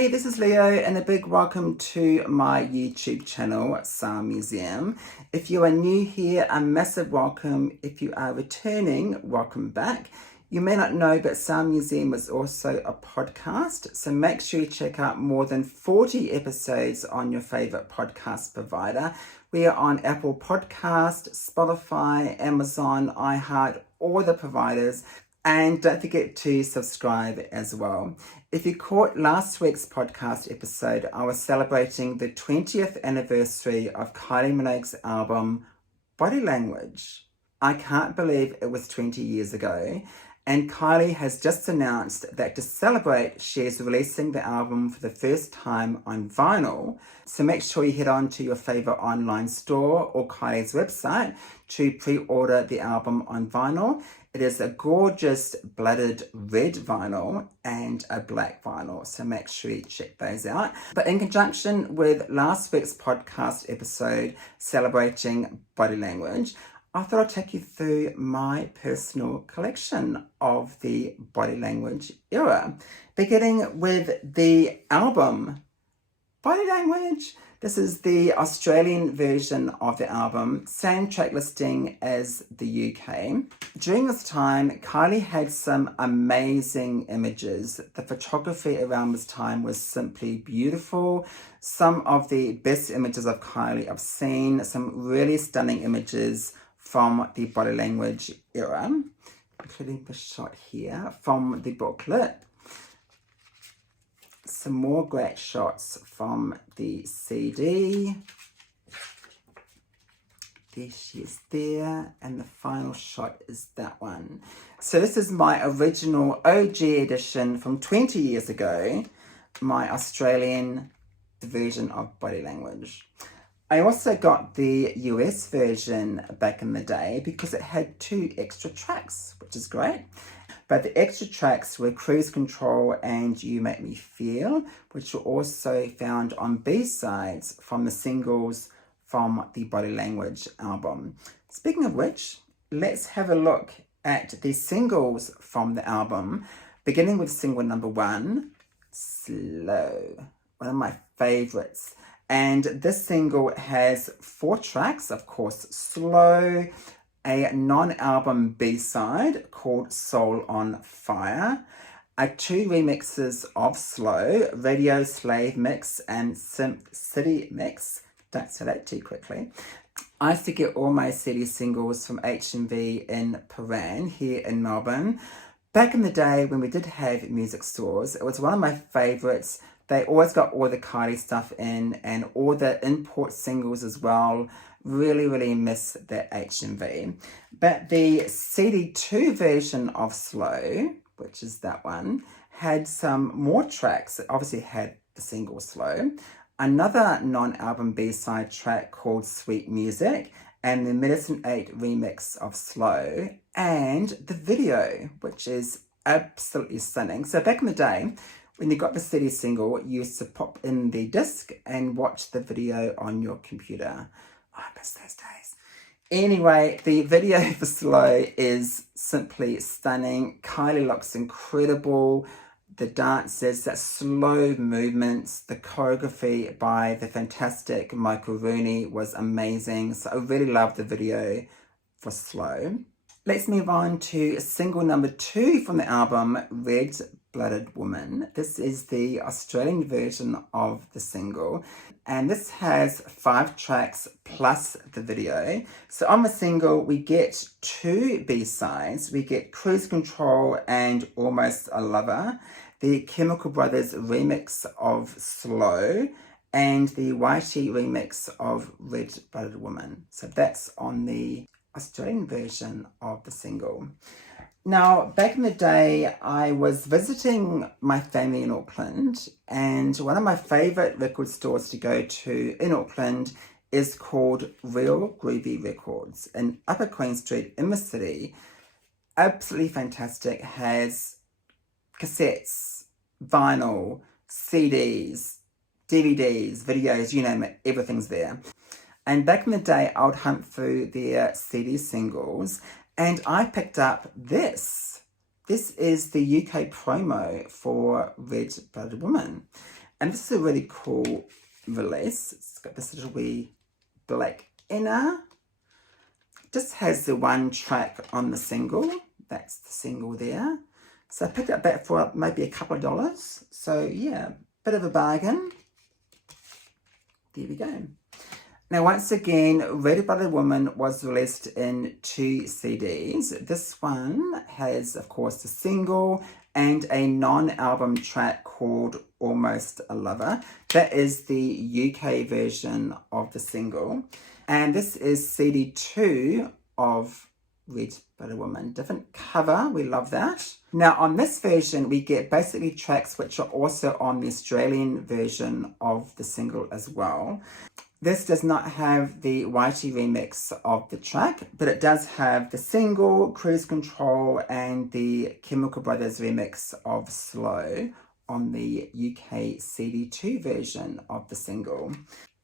Hey, this is Leo and a big welcome to my YouTube channel, Sound Museum. If you are new here, a massive welcome. If you are returning, welcome back. You may not know, but Sound Museum is also a podcast, so make sure you check out more than 40 episodes on your favorite podcast provider. We are on Apple Podcast, Spotify, Amazon, iHeart, all the providers. And don't forget to subscribe as well. If you caught last week's podcast episode, I was celebrating the 20th anniversary of Kylie Minogue's album, Body Language. I can't believe it was 20 years ago. And Kylie has just announced that to celebrate, she is releasing the album for the first time on vinyl. So make sure you head on to your favorite online store or Kylie's website to pre-order the album on vinyl. It is a gorgeous blooded red vinyl and a black vinyl, so make sure you check those out. But in conjunction with last week's podcast episode celebrating Body Language, I thought I'd take you through my personal collection of the Body Language era, beginning with the album Body Language. This is the Australian version of the album, same track listing as the UK. During this time, Kylie had some amazing images. The photography around this time was simply beautiful. Some of the best images of Kylie I've seen, some really stunning images from the Body Language era, including the shot here from the booklet. Some more great shots from the CD. There she is there, and the final shot is that one. So this is my original OG edition from 20 years ago, my Australian version of Body Language. I also got the US version back in the day because it had 2 extra tracks, which is great. But the extra tracks were Cruise Control and You Make Me Feel, which were also found on B-sides from the singles from the Body Language album. Speaking of which, let's have a look at the singles from the album, beginning with single number 1, Slow, one of my favorites. And this single has 4 tracks, of course, Slow, a non-album B-side called Soul on Fire, 2 remixes of Slow, Radio Slave Mix and Simp City Mix. Don't say that too quickly. I used to get all my CD singles from HMV in Paran here in Melbourne. Back in the day when we did have music stores, it was one of my favourites. They always got all the Kylie stuff in and all the import singles as well. Really, really miss that HMV. But the CD2 version of Slow, which is that one, had some more tracks. It obviously had the single Slow, another non-album B-side track called Sweet Music, and the Medicine 8 remix of Slow, and the video, which is absolutely stunning. So back in the day, when you got the CD single, you used to pop in the disc and watch the video on your computer. Oh, I miss those days. Anyway, the video for Slow is simply stunning. Kylie looks incredible. The dances, that slow movements, the choreography by the fantastic Michael Rooney was amazing. So I really love the video for Slow. Let's move on to single number 2 from the album, Red Blooded Woman. This is the Australian version of the single, and this has 5 tracks plus the video. So on the single, we get 2 B-sides. We get Cruise Control and Almost a Lover, the Chemical Brothers remix of Slow, and the YT remix of Red Blooded Woman. So that's on the Australian version of the single. Now, back in the day, I was visiting my family in Auckland, and one of my favourite record stores to go to in Auckland is called Real Groovy Records in Upper Queen Street in the city. Absolutely fantastic, has cassettes, vinyl, CDs, DVDs, videos, you name it, everything's there. And back in the day, I would hunt through their CD singles, and I picked up this. This is the UK promo for Red Blooded Woman. And this is a really cool release. It's got this little wee black inner. Just has the one track on the single. That's the single there. So I picked up that for maybe a couple of dollars. So yeah, bit of a bargain. There we go. Now once again, Red Body Woman was released in 2 CDs. This one has, of course, the single and a non-album track called Almost a Lover. That is the UK version of the single. And this is CD 2 of Red Body Woman. Different cover, we love that. Now on this version, we get basically tracks which are also on the Australian version of the single as well. This does not have the Whitey remix of the track, but it does have the single, Cruise Control, and the Chemical Brothers remix of Slow on the UK CD2 version of the single.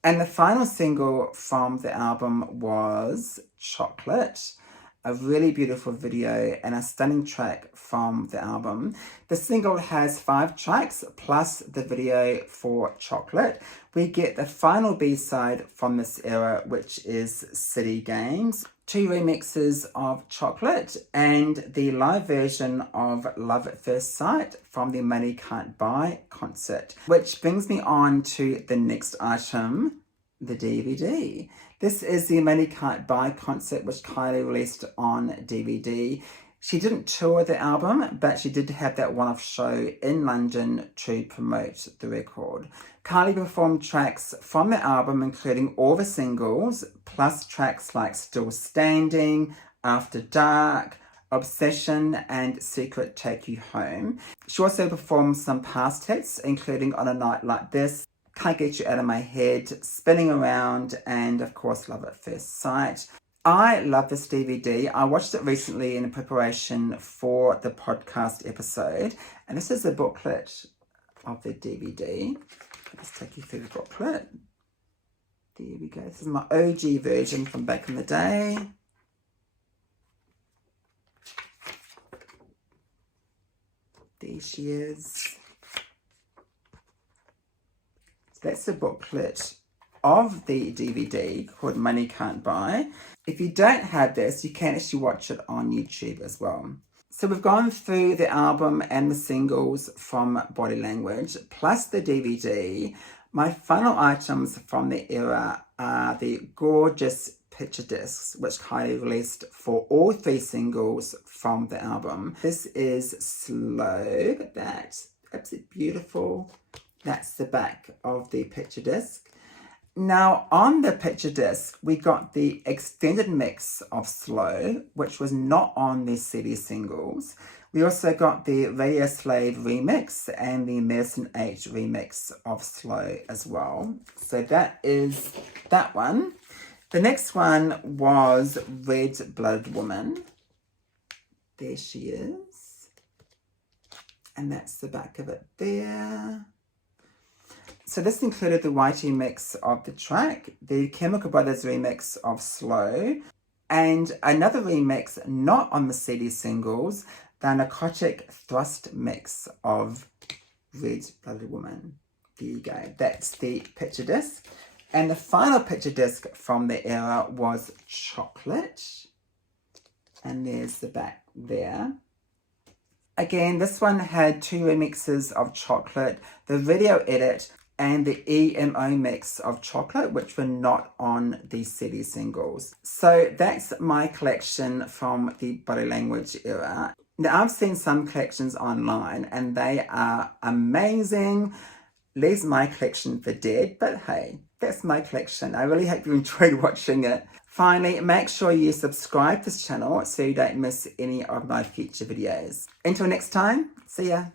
And the final single from the album was Chocolate, a really beautiful video and a stunning track from the album. The single has 5 tracks plus the video for Chocolate. We get the final B-side from this era, which is City Games, 2 remixes of Chocolate, and the live version of Love at First Sight from the Money Can't Buy concert. Which brings me on to the next item, the DVD. This is the Money Can't Buy concert, which Kylie released on DVD. She didn't tour the album, but she did have that one-off show in London to promote the record. Kylie performed tracks from the album, including all the singles, plus tracks like Still Standing, After Dark, Obsession, and Secret Take You Home. She also performed some past hits, including On a Night Like This, Can't Get You Out of My Head, Spinning Around, and of course Love at First Sight. I love this DVD. I watched it recently in preparation for the podcast episode, and this is the booklet of the DVD. Let's take you through the booklet. There we go. This is my OG version from back in the day. There she is. That's the booklet of the DVD called Money Can't Buy. If you don't have this, you can actually watch it on YouTube as well. So we've gone through the album and the singles from Body Language, plus the DVD. My final items from the era are the gorgeous picture discs, which Kylie released for all 3 singles from the album. This is Slow. Look at that. Absolutely beautiful. That's the back of the picture disc. Now, on the picture disc, we got the extended mix of Slow, which was not on the CD singles. We also got the Radio Slave remix and the Medicine H remix of Slow as well. So that is that one. The next one was Red Blooded Woman. There she is. And that's the back of it there. So this included the Whitey mix of the track, the Chemical Brothers remix of Slow, and another remix not on the CD singles, the Narcotic Thrust mix of Red Blooded Woman. There you go. That's the picture disc. And the final picture disc from the era was Chocolate. And there's the back there. Again, this one had 2 remixes of Chocolate, the video edit, and the EMO mix of Chocolate, which were not on the CD singles. So that's my collection from the Body Language era. Now, I've seen some collections online, and they are amazing. Leaves my collection for dead, but hey, that's my collection. I really hope you enjoyed watching it. Finally, make sure you subscribe to this channel so you don't miss any of my future videos. Until next time, see ya.